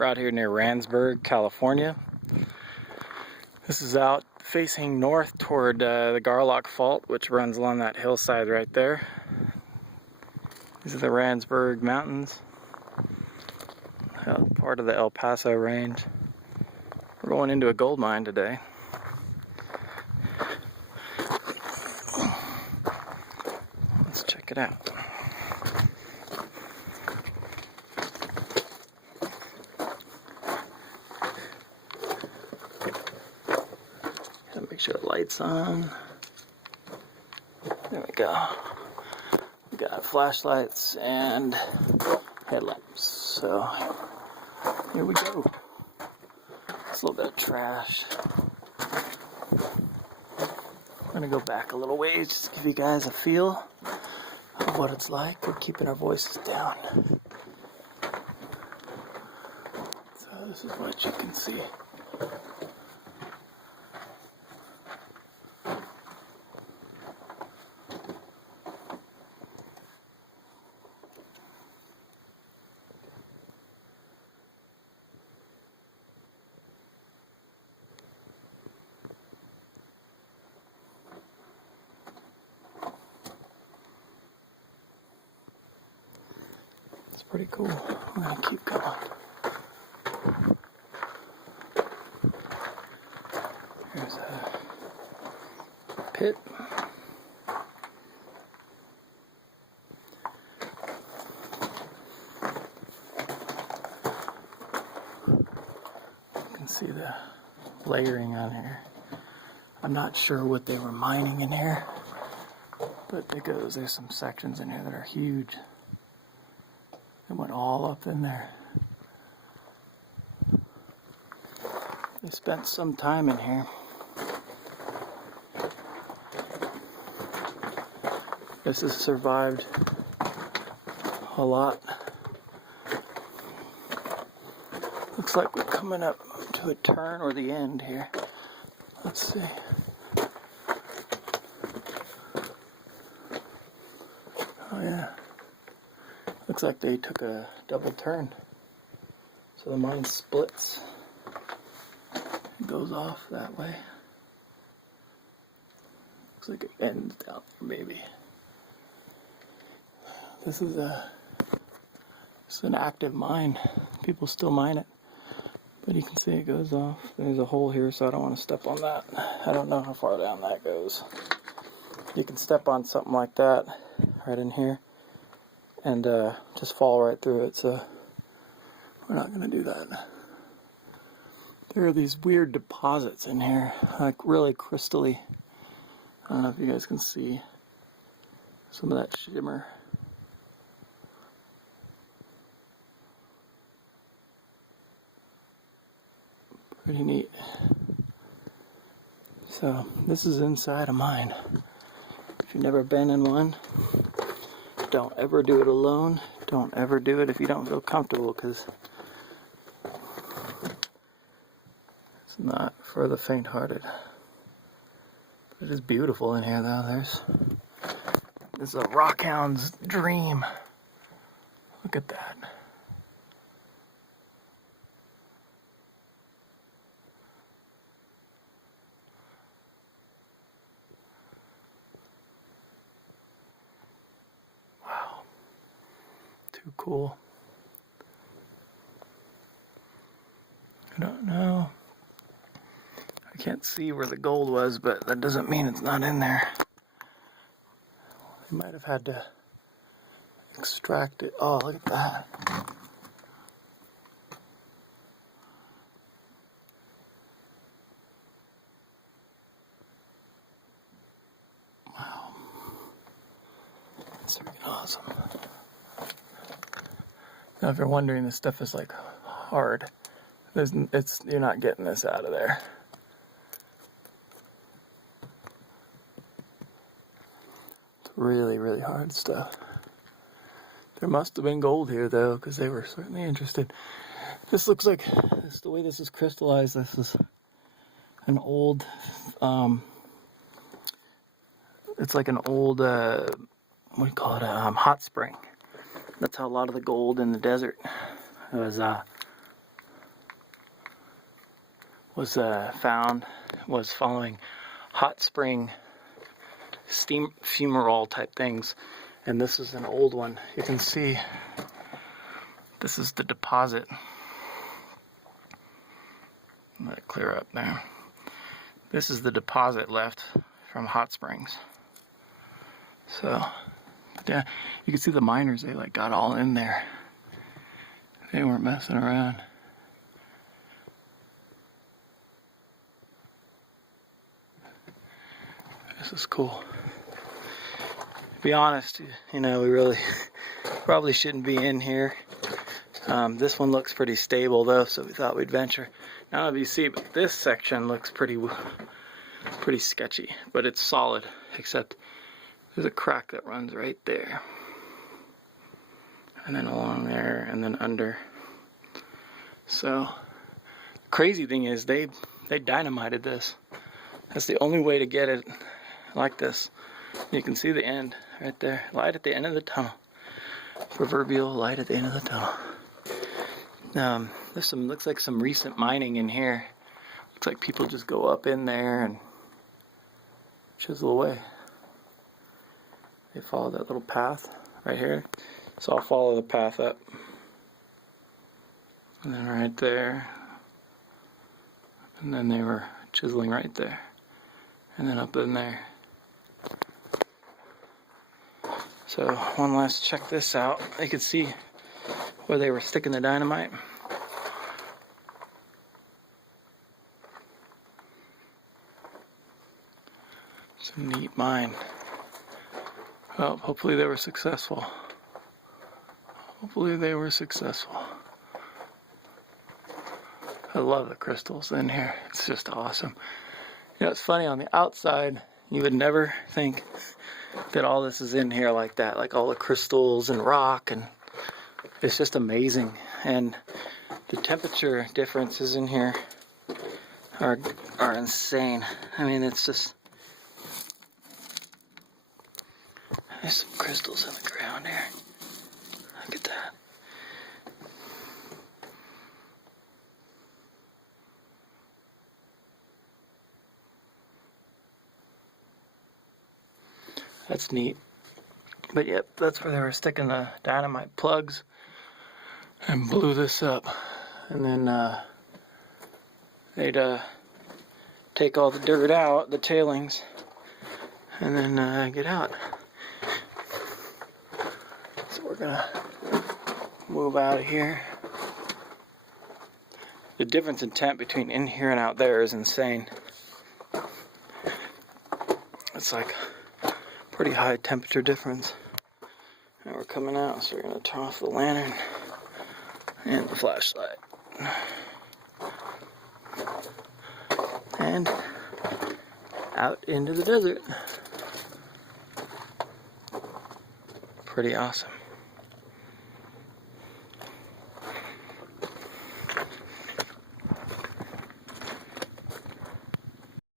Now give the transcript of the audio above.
We're out here near Randsburg, California. This is out facing north toward the Garlock Fault, which runs along that hillside right there. These are the Randsburg Mountains, part of the El Paso Range. We're going into a gold mine today. Let's check it out. Gotta make sure the light's on. There we go. We got flashlights and headlamps. So here we go. It's a little bit of trash. I'm gonna go back a little ways just to give you guys a feel of what it's like. We're keeping our voices down. So this is what you can see. It's pretty cool. I'm gonna keep going. Here's a pit. You can see the layering on here. I'm not sure what they were mining in here, but there's some sections in here that are huge. It went all up in there. They spent some time in here. This has survived a lot. Looks like we're coming up to a turn or the end here. Let's see. Oh yeah. Looks like they took a double turn. So the mine splits. It goes off that way. Looks like it ends down there, maybe. This is an active mine. People still mine it. But you can see it goes off. There's a hole here, so I don't want to step on that. I don't know how far down that goes. You can step on something like that right in here and just fall right through it, so we're not going to do that. There are these weird deposits in here, like really crystally. I don't know if you guys can see some of that shimmer. Pretty neat. So this is inside a mine. If you've never been in one, don't ever do it alone. Don't ever do it if you don't feel comfortable, because it's not for the faint-hearted. But it is beautiful in here, though. This is a rockhound's dream. Look at that. Too cool. I don't know. I can't see where the gold was, but that doesn't mean it's not in there. They might have had to extract it. Oh, look at that. Wow. That's freaking awesome. Now, if you're wondering, this stuff is like hard. You're not getting this out of there. It's really, really hard stuff. There must have been gold here, though, because they were certainly interested. This looks like, the way this is crystallized, this is an old, it's like an old, what do you call it, hot spring. That's how a lot of the gold in the desert was was found was following hot spring steam fumarole type things, and this is an old one. You can see this is the deposit. Let it clear up there. This is the deposit left from hot springs. So yeah, you can see the miners, they like got all in there. They weren't messing around. This is cool. To be honest, you know, we really probably shouldn't be in here. This one looks pretty stable though, so we thought we'd venture. Now if you see, but this section looks pretty sketchy, but it's solid, except there's a crack that runs right there. And then along there, and then under. So, the crazy thing is they dynamited this. That's the only way to get it like this. You can see the end right there. Light at the end of the tunnel. Proverbial light at the end of the tunnel. There's some, looks like some recent mining in here. Looks like people just go up in there and chisel away. They follow that little path right here. So I'll follow the path up. And then right there. And then they were chiseling right there. And then up in there. So one last check this out. You can see where they were sticking the dynamite. It's a neat mine. Well, hopefully they were successful. Hopefully they were successful. I love the crystals in here. It's just awesome. You know, it's funny, on the outside, you would never think that all this is in here like that. Like all the crystals and rock, and it's just amazing. And the temperature differences in here are insane. I mean, it's just... There's some crystals in the ground here. Look at that. That's neat. But yep, that's where they were sticking the dynamite plugs and blew this up. And then they'd take all the dirt out, the tailings, and then get out. So we're gonna move out of here. The difference in temp between in here and out there is insane. It's like pretty high temperature difference. And we're coming out, so we're gonna turn off the lantern and the flashlight. And out into the desert. Pretty awesome.